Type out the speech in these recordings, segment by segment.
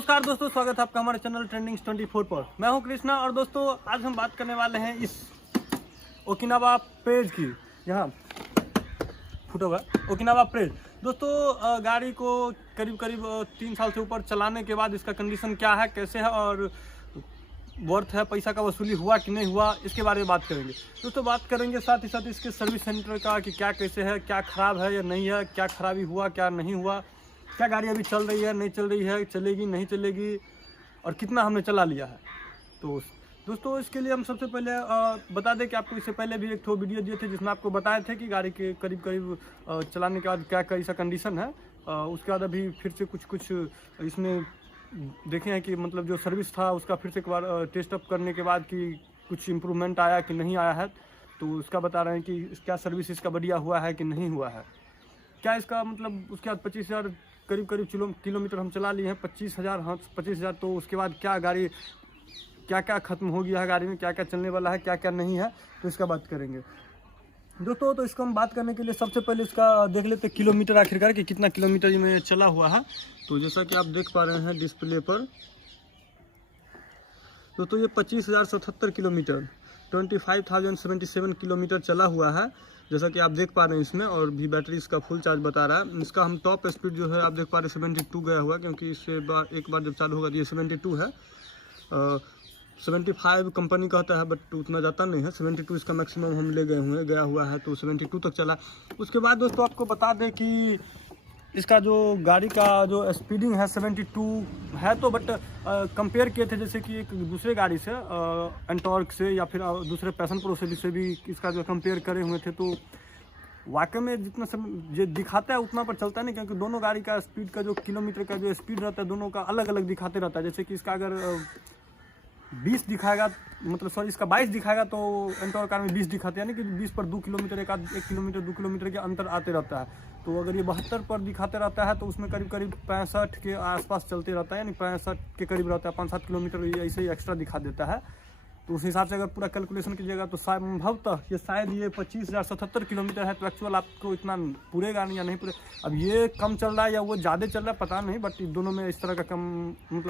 नमस्कार दोस्तों, स्वागत है आपका हमारे चैनल ट्रेंडिंग्स 24 पर। मैं हूं कृष्णा और दोस्तों आज हम बात करने वाले हैं इस ओकिनावा प्रेज की। यहाँ फुट होगा ओकिनावा प्रेज। दोस्तों गाड़ी को करीब 3 साल से ऊपर चलाने के बाद इसका कंडीशन क्या है, कैसे है और वर्थ है, पैसा का वसूली हुआ कि नहीं हुआ, इसके बारे में बात करेंगे। दोस्तों बात करेंगे साथ ही साथ इसके सर्विस सेंटर का कि क्या कैसे है, क्या ख़राब है या नहीं है, क्या खराबी हुआ क्या नहीं हुआ, क्या गाड़ी अभी चल रही है नहीं चल रही है, चलेगी नहीं चलेगी और कितना हमने चला लिया है। तो दोस्तों इसके लिए हम सबसे पहले बता दें कि आपको इससे पहले भी एक वीडियो दिए थे जिसमें आपको बताए थे कि गाड़ी के करीब चलाने के बाद क्या कैसा कंडीशन है। उसके बाद अभी फिर से कुछ इसमें देखे हैं कि मतलब जो सर्विस था उसका फिर से एक बार टेस्ट अप करने के बाद कि कुछ इम्प्रूवमेंट आया कि नहीं आया है, तो उसका बता रहे हैं कि क्या सर्विस इसका बढ़िया हुआ है कि नहीं हुआ है, क्या इसका मतलब। उसके बाद 25,000 करीब किलोमीटर हम चला लिए हैं। 25,000, हाँ 25,000। तो उसके बाद क्या गाड़ी क्या क्या ख़त्म हो गया है, गाड़ी में क्या क्या चलने वाला है, क्या क्या नहीं है, तो इसका बात करेंगे दोस्तों। तो इसको हम बात करने के लिए सबसे पहले इसका देख लेते किलोमीटर आखिरकार कि कितना किलोमीटर में चला हुआ है। तो जैसा कि आप देख पा रहे हैं डिस्प्ले पर दोस्तों ये 25,077 किलोमीटर 25,077 किलोमीटर चला हुआ है, जैसा कि आप देख पा रहे हैं इसमें। और भी बैटरी इसका फुल चार्ज बता रहा है। इसका हम टॉप स्पीड जो है आप देख पा रहे हैं 72 गया हुआ, क्योंकि इससे एक बार जब चालू होगा तो ये 72 है। 75 कंपनी कहता है बट उतना जाता नहीं है। 72 इसका मैक्सिमम हम ले गया हुआ है, तो 72 तक चला। उसके बाद दोस्तों आपको बता दें कि इसका जो गाड़ी का जो स्पीडिंग है 72 है, तो बट कंपेयर किए थे जैसे कि एक दूसरे गाड़ी से एंटॉर्क से या फिर दूसरे पैशन प्रो से भी इसका जो कंपेयर करे हुए थे, तो वाकई में जितना सब जो दिखाता है उतना पर चलता नहीं, क्योंकि दोनों गाड़ी का स्पीड का जो किलोमीटर का जो स्पीड रहता है दोनों का अलग अलग दिखाते रहता है। जैसे कि इसका अगर 20 दिखाएगा, मतलब सॉरी इसका 22 दिखाएगा तो एंटॉर्क कार में 20 दिखाते हैं, यानी कि 20 पर 2 किलोमीटर 1 किलोमीटर 2 किलोमीटर के अंतर आते रहता है। तो अगर ये 72 पर दिखाते रहता है तो उसमें करीब 65 के आसपास चलते रहता है, यानी 65 के करीब रहता है। 5-7 किलोमीटर ऐसे ही एक्स्ट्रा दिखा देता है। तो उस हिसाब से अगर पूरा कैलकुलेशन कीजिएगा तो संभवतः ये शायद ये 25,077 किलोमीटर है। तो एक्चुअल आपको इतना पूरेगा नहीं या नहीं पूरे, अब ये कम चल रहा है या वो ज़्यादा चल रहा है पता नहीं, बट दोनों में इस तरह का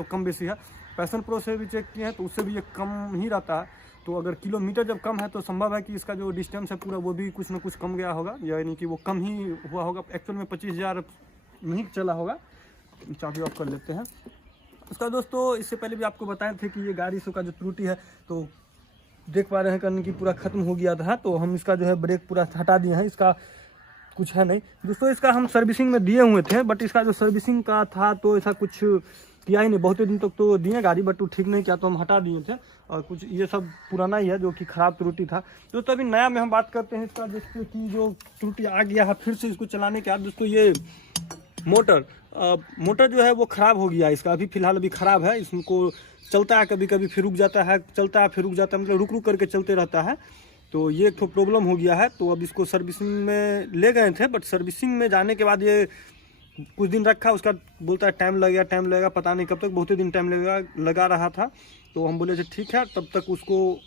कम बेसी है। पैशन प्रो से भी चेक किए हैं तो उससे भी ये कम ही रहता है। तो अगर किलोमीटर जब कम है तो संभव है कि इसका जो डिस्टेंस है पूरा वो भी कुछ ना कुछ कम गया होगा, यानी कि वो कम ही हुआ होगा। एक्चुअल में 25,000 नहीं चला होगा। चाबी ऑफ कर लेते हैं। उसका दोस्तों इससे पहले भी आपको बताए थे कि ये गाड़ी से का जो त्रुटि है, तो देख पा रहे हैं करने की पूरा ख़त्म हो गया था। तो हम इसका जो है ब्रेक पूरा हटा दिए हैं, इसका कुछ है नहीं दोस्तों। इसका हम सर्विसिंग में दिए हुए थे, बट इसका जो सर्विसिंग का था तो ऐसा कुछ किया ही नहीं। बहुत दिन तक तो दिए गाड़ी, बट वो ठीक नहीं किया तो हम हटा दिए थे। और कुछ ये सब पुराना ही है जो कि ख़राब त्रुटि था। दोस्तों अभी नया में हम बात करते हैं इसका, जिससे कि जो त्रुटि आ गया है फिर से इसको चलाने के बाद। दोस्तों ये मोटर जो है वो ख़राब हो गया है इसका, अभी फ़िलहाल अभी ख़राब है। इसको चलता है कभी कभी फिर रुक जाता है, चलता है फिर रुक जाता है, मतलब रुक करके चलते रहता है। तो ये एक तो प्रॉब्लम हो गया है। तो अब इसको सर्विसिंग में ले गए थे, बट सर्विसिंग में जाने के बाद ये कुछ दिन रखा, उसका बोलता है टाइम लगेगा, पता नहीं कब तक, बहुत दिन टाइम लगा रहा था। तो हम बोले थे ठीक है, तब तक उसको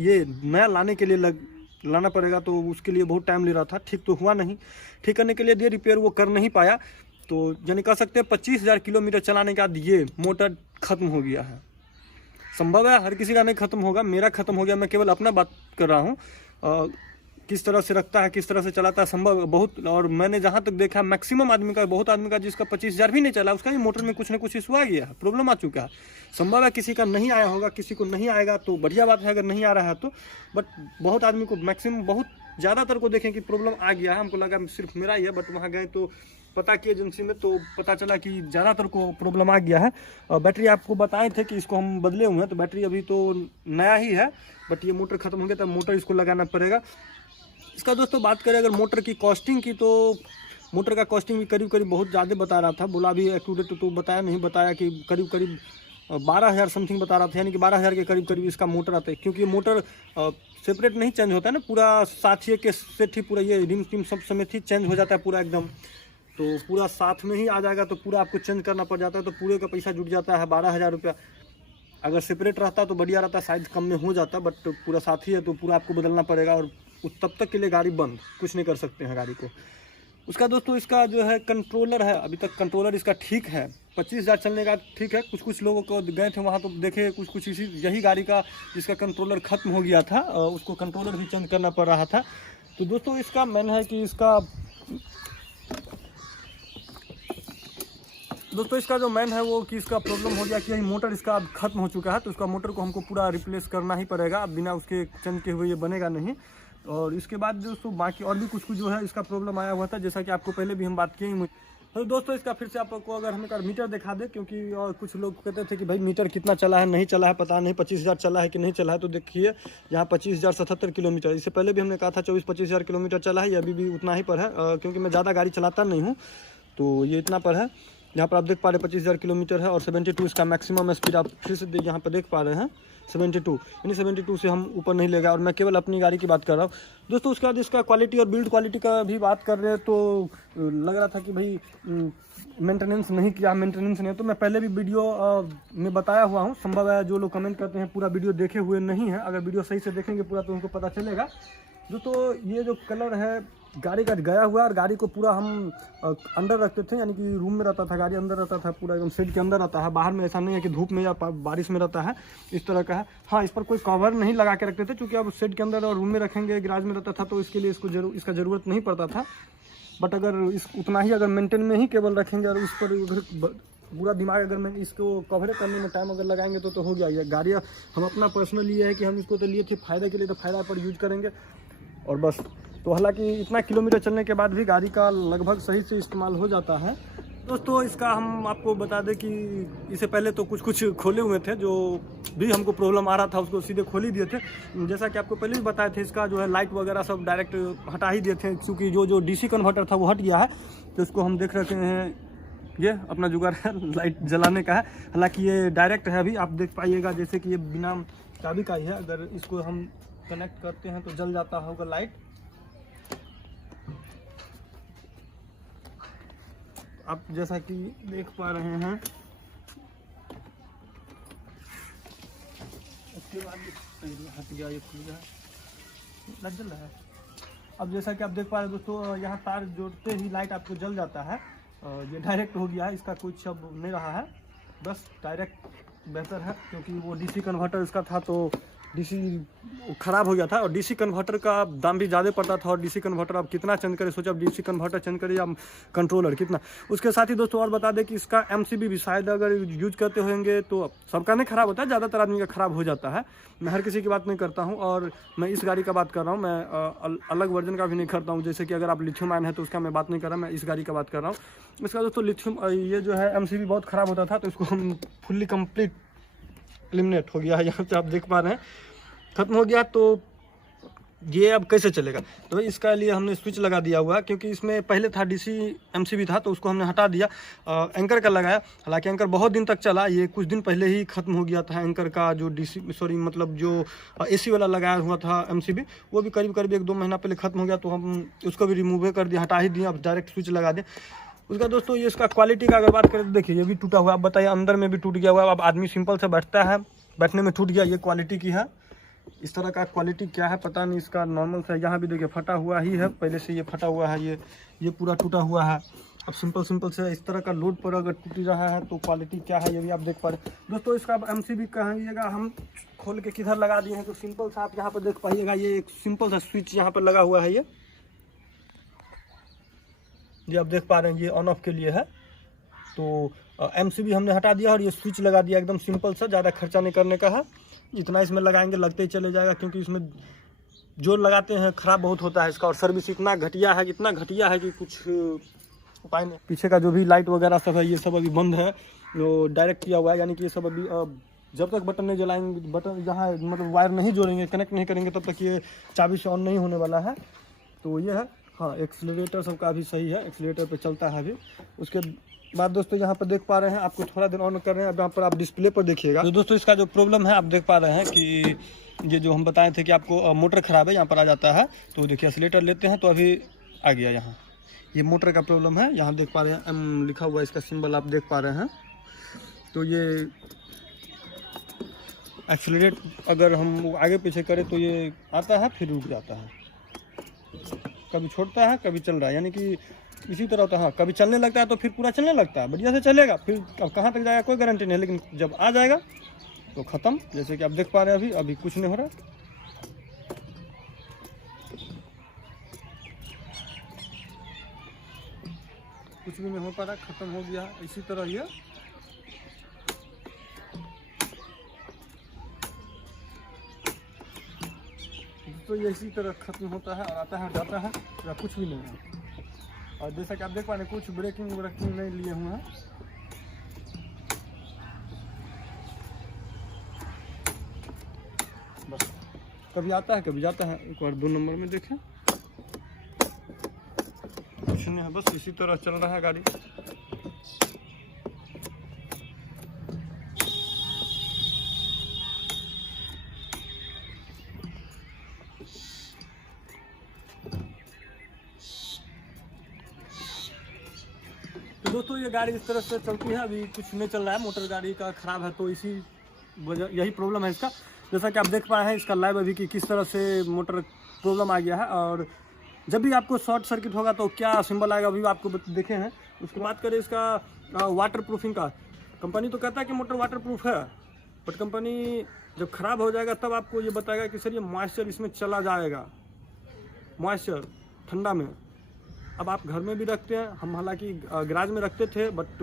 ये नया लाने के लिए लाना पड़ेगा। तो उसके लिए बहुत टाइम ले रहा था, ठीक तो हुआ नहीं। ठीक करने के लिए दिए, रिपेयर वो कर नहीं पाया। तो यानी कह सकते हैं 25,000 किलोमीटर चलाने के बाद ये मोटर ख़त्म हो गया है। संभव है हर किसी का नहीं ख़त्म होगा, मेरा ख़त्म हो गया। मैं केवल अपना बात कर रहा हूँ, किस तरह से रखता है, किस तरह से चलाता है, संभव बहुत। और मैंने जहाँ तक देखा मैक्सिमम आदमी का, बहुत आदमी का जिसका 25,000 भी नहीं चला, उसका ही मोटर में कुछ ना कुछ इशू आ गया है, प्रॉब्लम आ चुका है। संभव है किसी का नहीं आया होगा, किसी को नहीं आएगा तो बढ़िया बात है अगर नहीं आ रहा है तो। बट बहुत आदमी को, मैक्सिमम बहुत ज़्यादातर को देखें कि प्रॉब्लम आ गया है। हमको लगा सिर्फ मेरा ही है, बट वहाँ गए तो पता की एजेंसी में तो पता चला कि ज़्यादातर को प्रॉब्लम आ गया है। और बैटरी आपको बताए थे कि इसको हम बदले हुए हैं, तो बैटरी अभी तो नया ही है, बट ये मोटर ख़त्म हो गया तो मोटर इसको लगाना पड़ेगा। इसका दोस्तों बात करें अगर मोटर की कॉस्टिंग की, तो मोटर का कॉस्टिंग भी करीब बहुत ज़्यादा बता रहा था। बोला भी एक्यूरेट तो बताया कि करीब 12,000 समथिंग बता रहा था, यानी कि 12,000 के करीब इसका मोटर आता है। क्योंकि ये मोटर सेपरेट नहीं चेंज होता है ना, पूरा साथ ही के सेट ही पूरा ये रिम टिम सब समेत ही चेंज हो जाता है पूरा एकदम। तो पूरा साथ में ही आ जाएगा, तो पूरा आपको चेंज करना पड़ जाता है, तो पूरे का पैसा जुट जाता है 12,000 रुपया। अगर सेपरेट रहता तो बढ़िया रहता, शायद कम में हो जाता, बट पूरा साथ ही है तो पूरा आपको बदलना पड़ेगा। और तब तक के लिए गाड़ी बंद, कुछ नहीं कर सकते हैं गाड़ी को। उसका दोस्तों इसका जो है कंट्रोलर है, अभी तक कंट्रोलर इसका ठीक है, 25,000 चलने का ठीक है। कुछ लोगों को गए थे वहाँ तो देखे कुछ इसी यही गाड़ी का जिसका कंट्रोलर ख़त्म हो गया था, उसको कंट्रोलर भी चेंज करना पड़ रहा था। तो दोस्तों इसका मेन है कि इसका जो मैन है वो कि इसका प्रॉब्लम हो गया कि मोटर इसका अब खत्म हो चुका है, तो उसका मोटर को हमको पूरा रिप्लेस करना ही पड़ेगा, अब बिना उसके चेंज के हुए ये बनेगा नहीं। और इसके बाद दोस्तों बाकी और भी कुछ जो है इसका प्रॉब्लम आया हुआ था, जैसा कि आपको पहले भी हम बात किए ही। तो दोस्तों इसका फिर से आपको अगर हम एक मीटर दिखा दें, क्योंकि और कुछ लोग कहते थे कि भाई मीटर कितना चला है नहीं चला है पता नहीं, 25,000 चला है कि नहीं चला है। तो देखिए यहाँ 25,077 किलोमीटर, इससे पहले भी हमने कहा था 24-25,000 किलोमीटर चला है, ये अभी भी उतना ही पर है, क्योंकि मैं ज़्यादा गाड़ी चलाता नहीं हूँ तो ये इतना पर है। यहाँ पर आप देख पा रहे हैं 25,000 किलोमीटर है और 72 इसका मैक्सिमम स्पीड आप फिर से यहाँ पर देख पा रहे हैं 72, यानी 72 से हम ऊपर नहीं लेगा। और मैं केवल अपनी गाड़ी की बात कर रहा हूँ दोस्तों। उसके बाद इसका क्वालिटी और बिल्ड क्वालिटी का भी बात कर रहे हैं तो लग रहा था कि भाई मेंटेनेंस नहीं किया, मेंटेनेंस नहीं, तो मैं पहले भी वीडियो में बताया हुआ हूँ। संभव है जो लोग कमेंट करते हैं पूरा वीडियो देखे हुए नहीं है, अगर वीडियो सही से देखेंगे पूरा तो उनको पता चलेगा। दोस्तों ये जो कलर है गाड़ी का गया हुआ है, और गाड़ी को पूरा हम अंदर रखते थे, यानी कि रूम में रहता था, गाड़ी अंदर रहता था, पूरा एकदम शेड के अंदर रहता है, बाहर में ऐसा नहीं है कि धूप में या बारिश में रहता है, इस तरह का है। हाँ, इस पर कोई कवर नहीं लगा के रखते थे, क्योंकि अब शेड के अंदर और रूम में रखेंगे, गैराज में रहता था, तो इसके लिए इसका ज़रूरत नहीं पड़ता था। बट अगर उतना ही अगर मेंटेन में ही केवल रखेंगे और उस पर उधर पूरा दिमाग अगर मैं इसको कवर करने में टाइम अगर लगाएंगे तो हो गया। ये गाड़ी हम अपना पर्सनल लिए है कि हम इसको तो लिए थे फ़ायदे के लिए, तो फ़ायदा पर यूज करेंगे और बस। तो हालांकि इतना किलोमीटर चलने के बाद भी गाड़ी का लगभग सही से इस्तेमाल हो जाता है। दोस्तों इसका हम आपको बता दें कि इससे पहले तो कुछ खोले हुए थे, जो भी हमको प्रॉब्लम आ रहा था उसको सीधे खोल ही दिए थे। जैसा कि आपको पहले भी बताए थे, इसका जो है लाइट वगैरह सब डायरेक्ट हटा ही दिए थे, क्योंकि जो डीसी कन्वर्टर था वो हट गया है, तो इसको हम देख रहे हैं ये अपना जुगाड़ है लाइट जलाने का है। हालांकि ये डायरेक्ट है, अभी आप देख पाइएगा जैसे कि ये बिना चाबी का ही है, अगर इसको हम कनेक्ट करते हैं तो जल जाता होगा लाइट। आप जैसा कि देख पा रहे हैं, उसके बाद हट गया, ये खुल गया, लाइट जल रहा है। अब जैसा कि आप देख पा रहे हैं दोस्तों, यहाँ तार जोड़ते ही लाइट आपको जल जाता है, ये डायरेक्ट हो गया है, इसका कुछ अब नहीं रहा है, बस डायरेक्ट बेहतर है, क्योंकि वो डीसी कन्वर्टर इसका था तो डीसी ख़राब हो गया था, और डीसी कन्वर्टर का दाम भी ज़्यादा पड़ता था, और डीसी कन्वर्टर आप कितना चेंज करें, सोचा अब डीसी कन्वर्टर चेंज करें या कंट्रोलर कितना। उसके साथ ही दोस्तों और बता दें कि इसका एमसीबी भी शायद अगर यूज करते होंगे तो सबका नहीं ख़राब होता है, ज़्यादातर आदमी का ख़राब हो जाता है। मैं हर किसी की बात नहीं करता हूँ, और मैं इस गाड़ी का बात कर रहा हूँ, मैं अलग वर्जन का भी नहीं करता हूँ। जैसे कि अगर आप लिथियम आयन है तो उसका मैं बात नहीं कर रहा, मैं इस गाड़ी का बात कर रहा हूँ। इसका दोस्तों लिथियम ये जो है एमसीबी बहुत ख़राब होता था, तो इसको हम फुल्ली कम्प्लीट एलिमिनेट हो गया है, यहाँ पर आप देख पा रहे हैं खत्म हो गया। तो ये अब कैसे चलेगा, तो इसका लिए हमने स्विच लगा दिया हुआ है, क्योंकि इसमें पहले था डीसी एमसीबी था, तो उसको हमने हटा दिया, एंकर का लगाया। हालांकि एंकर बहुत दिन तक चला, ये कुछ दिन पहले ही खत्म हो गया था एंकर का, जो मतलब जो एसी वाला लगाया हुआ था एमसीबी, वो भी करीब 1-2 महीना पहले खत्म हो गया, तो हम उसको भी रिमूव कर दिया, हटा ही दिया, अब डायरेक्ट स्विच लगा दें। उसका दोस्तों ये इसका क्वालिटी का अगर बात करें तो देखिए ये भी टूटा हुआ है, आप बताइए, अंदर में भी टूट गया हुआ है। अब आदमी सिंपल से बैठता है, बैठने में टूट गया, ये क्वालिटी की है। इस तरह का क्वालिटी क्या है पता नहीं, इसका नॉर्मल सा यहाँ भी देखिए फटा हुआ ही है, पहले से ये फटा हुआ है, ये पूरा टूटा हुआ है। अब सिंपल से इस तरह का लोड पर अगर टूट रहा है तो क्वालिटी क्या है ये भी आप देख पा रहे हैं। दोस्तों इसका अब एमसीबी कहिएगा हम खोल के किधर लगा दिए हैं, तो सिंपल सा आप यहाँ पर देख पाइएगा, ये एक सिंपल सा स्विच यहाँ पर लगा हुआ है, ये आप देख पा रहे हैं, ये ऑन ऑफ के लिए है। तो एमसीबी हमने हटा दिया और ये स्विच लगा दिया, एकदम सिंपल सा, ज़्यादा खर्चा नहीं करने का है। जितना इसमें लगाएंगे लगते ही चले जाएगा, क्योंकि इसमें जो लगाते हैं ख़राब बहुत होता है इसका, और सर्विस इतना घटिया है कि कुछ उपाय नहीं। पीछे का जो भी लाइट वगैरह सब है ये सब अभी बंद है, जो डायरेक्ट किया हुआ है, यानी कि ये सब अभी जब तक बटन नहीं जलाएंगे, बटन जहाँ मतलब वायर नहीं जोड़ेंगे, कनेक्ट नहीं करेंगे, तब तक ये चाबी से ऑन नहीं होने वाला है। तो ये है। हाँ, एक्सीलरेटर सबका भी सही है, एक्सीलरेटर पे चलता है अभी। उसके बाद दोस्तों यहाँ पर देख पा रहे हैं, आपको थोड़ा देर ऑन कर रहे हैं, अब यहाँ पर आप डिस्प्ले पर देखिएगा। तो दोस्तों इसका जो प्रॉब्लम है आप देख पा रहे हैं कि ये जो हम बताए थे कि आपको मोटर ख़राब है, यहाँ पर आ जाता है। तो देखिए एक्सीलरेटर लेते हैं तो अभी आ गया, यहाँ ये मोटर का प्रॉब्लम है, यहाँ देख पा रहे हैं एम लिखा हुआ है, इसका सिंबल आप देख पा रहे हैं। तो ये एक्सीलरेट अगर हम आगे पीछे करें तो ये आता है, फिर रुक जाता है, कभी छोड़ता है कभी चल रहा है, यानी कि इसी तरह होता है। हाँ, कभी चलने लगता है तो फिर पूरा चलने लगता है, बढ़िया से चलेगा, फिर अब कहाँ तक जाएगा कोई गारंटी नहीं, लेकिन जब आ जाएगा तो ख़त्म। जैसे कि आप देख पा रहे हैं अभी कुछ नहीं हो रहा, कुछ भी नहीं हो पा रहा, ख़त्म हो गया। इसी तरह ये तो ये इसी तरह ख़त्म होता है और आता है जाता है, या कुछ भी नहीं है। और जैसा कि आप देख पा रहे हैं कुछ ब्रेकिंग नहीं लिए हुए हैं। बस कभी आता है कभी जाता है। एक बार 2 नंबर में देखें, कुछ नहीं है, बस इसी तरह चल रहा है गाड़ी। तो दोस्तों ये गाड़ी इस तरह से चलती है, अभी कुछ नहीं चल रहा है, मोटर गाड़ी का ख़राब है, तो इसी वजह यही प्रॉब्लम है इसका। जैसा कि आप देख पाए हैं इसका लाइव अभी कि किस तरह से मोटर प्रॉब्लम आ गया है। और जब भी आपको शॉर्ट सर्किट होगा तो क्या सिंबल आएगा अभी आपको देखे हैं। उसके बात करें इसका वाटर प्रूफिंग का, कंपनी तो कहता है कि मोटर वाटर प्रूफ है, बट कंपनी जब ख़राब हो जाएगा तब आपको ये बताएगा कि सर ये मॉइस्चर इसमें चला जाएगा, मॉइस्चर ठंडा में। अब आप घर में भी रखते हैं, हम हालांकि गैराज में रखते थे, बट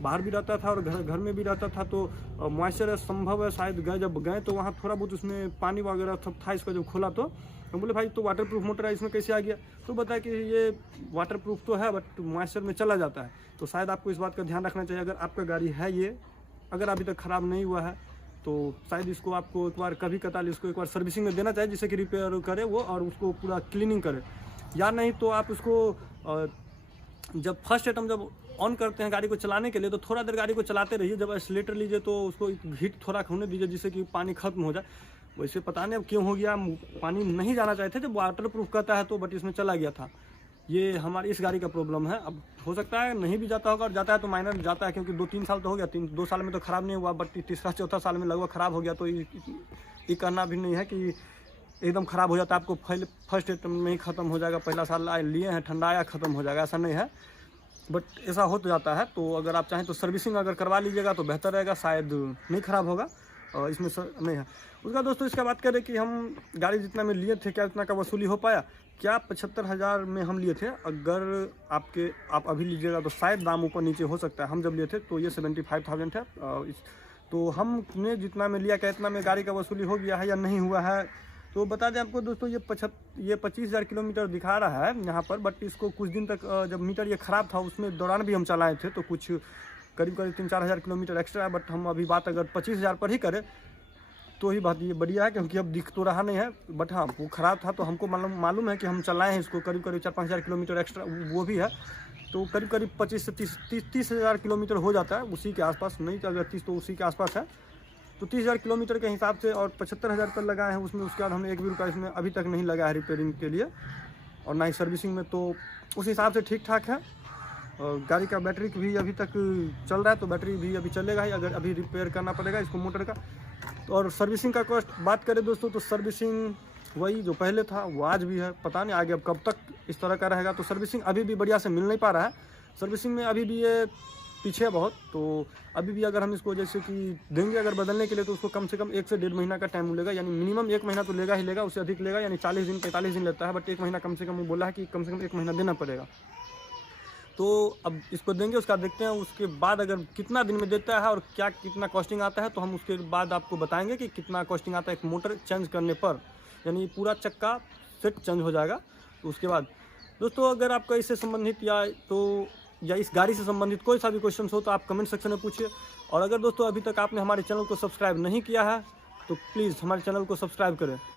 बाहर भी रहता था और घर में भी रहता था, तो मॉइस्चर संभव है शायद जब गए तो वहाँ थोड़ा बहुत उसमें पानी वगैरह सब था। इसका जब खोला तो हम बोले भाई तो वाटर प्रूफ मोटर है, इसमें कैसे आ गया? तो बताया कि ये वाटर प्रूफ तो है बट मॉइस्चर में चला जाता है। तो शायद आपको इस बात का ध्यान रखना चाहिए, अगर आपका गाड़ी है ये, अगर अभी तक ख़राब नहीं हुआ है तो शायद इसको आपको एक बार कभी कताल इसको एक बार सर्विसिंग में देना चाहिए, जिससे कि रिपेयर करे वो और उसको पूरा क्लीनिंग करे। या नहीं तो आप उसको जब फर्स्ट आइटम जब ऑन करते हैं गाड़ी को चलाने के लिए तो थोड़ा देर गाड़ी को चलाते रहिए, जब एक्सीलेटर लीजिए तो उसको हीट थोड़ा होने दीजिए जिससे कि पानी खत्म हो जाए। वैसे पता नहीं अब क्यों हो गया, पानी नहीं जाना चाहते थे, जब वाटर प्रूफ कहता है तो, बट इसमें चला गया था। ये हमारी इस गाड़ी का प्रॉब्लम है। अब हो सकता है नहीं भी जाता होगा, और जाता है तो माइनर जाता है, क्योंकि 2-3 साल तो हो गया, 2 साल में तो ख़राब नहीं हुआ, बट तीसरा चौथा साल में लगभग ख़राब हो गया। तो ये कहना भी नहीं है कि एकदम ख़राब हो जाता है, आपको फर्स्ट अटेम्प्ट में ही ख़त्म हो जाएगा, पहला साल लिए हैं ठंडा आया ख़त्म हो जाएगा, ऐसा नहीं है, बट ऐसा हो तो जाता है। तो अगर आप चाहें तो सर्विसिंग अगर करवा लीजिएगा तो बेहतर रहेगा, शायद नहीं ख़राब होगा और इसमें नहीं है। उसका दोस्तों इसका बात करें कि हम गाड़ी जितना में लिए थे, क्या उतना का वसूली हो पाया? क्या 75,000 में हम लिए थे, अगर आप अभी लीजिएगा तो शायद दाम ऊपर नीचे हो सकता है। हम जब लिए थे तो ये 75,000 है, तो हमने जितना में लिया क्या इतना में गाड़ी का वसूली हो गया है या नहीं हुआ है? तो बता दें आपको दोस्तों, ये 25,000 किलोमीटर दिखा रहा है यहाँ पर, बट इसको कुछ दिन तक जब मीटर ये ख़राब था उसमें दौरान भी हम चलाए थे, तो कुछ करीब 3-4 हज़ार किलोमीटर एक्स्ट्रा है। बट हम अभी बात अगर 25,000 पर ही करें तो ही बात ये बढ़िया है, क्योंकि अब दिख तो रहा नहीं है, बट हाँ वो ख़राब था तो हमको मालूम है कि हम चलाए हैं इसको करीब 4-5 हज़ार किलोमीटर एक्स्ट्रा वो भी है, तो करीब 25 से 30 हज़ार किलोमीटर हो जाता है, उसी के आसपास, नहीं तो अगर 30 तो उसी के आसपास है। तो 30,000 किलोमीटर के हिसाब से और 75,000 पर लगाए हैं उसमें, उसके बाद हमने 1 भी रुपया इसमें अभी तक नहीं लगा है रिपेयरिंग के लिए और ना ही सर्विसिंग में, तो उस हिसाब से ठीक ठाक है। और गाड़ी का बैटरी भी अभी तक चल रहा है, तो बैटरी भी अभी चलेगा ही, अगर अभी रिपेयर करना पड़ेगा इसको मोटर का। तो और सर्विसिंग का कॉस्ट बात करें दोस्तों, तो सर्विसिंग वही जो पहले था वो आज भी है, पता नहीं आगे अब कब तक इस तरह का रहेगा। तो सर्विसिंग अभी भी बढ़िया से मिल नहीं पा रहा है, सर्विसिंग में अभी भी ये पीछे बहुत। तो अभी भी अगर हम इसको जैसे कि देंगे अगर बदलने के लिए, तो उसको कम से कम 1 से 1.5 महीना का टाइम मिलेगा, यानी मिनिमम 1 महीना तो लेगा ही लेगा, उससे अधिक लेगा, यानी 40 दिन 45 दिन लेता है, बट 1 महीना कम से कम वो बोला है कि कम से कम 1 महीना देना पड़ेगा। तो अब इसको देंगे, उसका देखते हैं उसके बाद अगर कितना दिन में देता है और क्या कितना कॉस्टिंग आता है, तो हम उसके बाद आपको बताएंगे कि कितना कॉस्टिंग आता है एक मोटर चेंज करने पर, यानी पूरा चक्का सेट चेंज हो जाएगा। तो उसके बाद दोस्तों अगर आपका इससे संबंधित या इस गाड़ी से संबंधित कोई सा भी क्वेश्चन हो तो आप कमेंट सेक्शन में पूछिए। और अगर दोस्तों अभी तक आपने हमारे चैनल को सब्सक्राइब नहीं किया है तो प्लीज़ हमारे चैनल को सब्सक्राइब करें।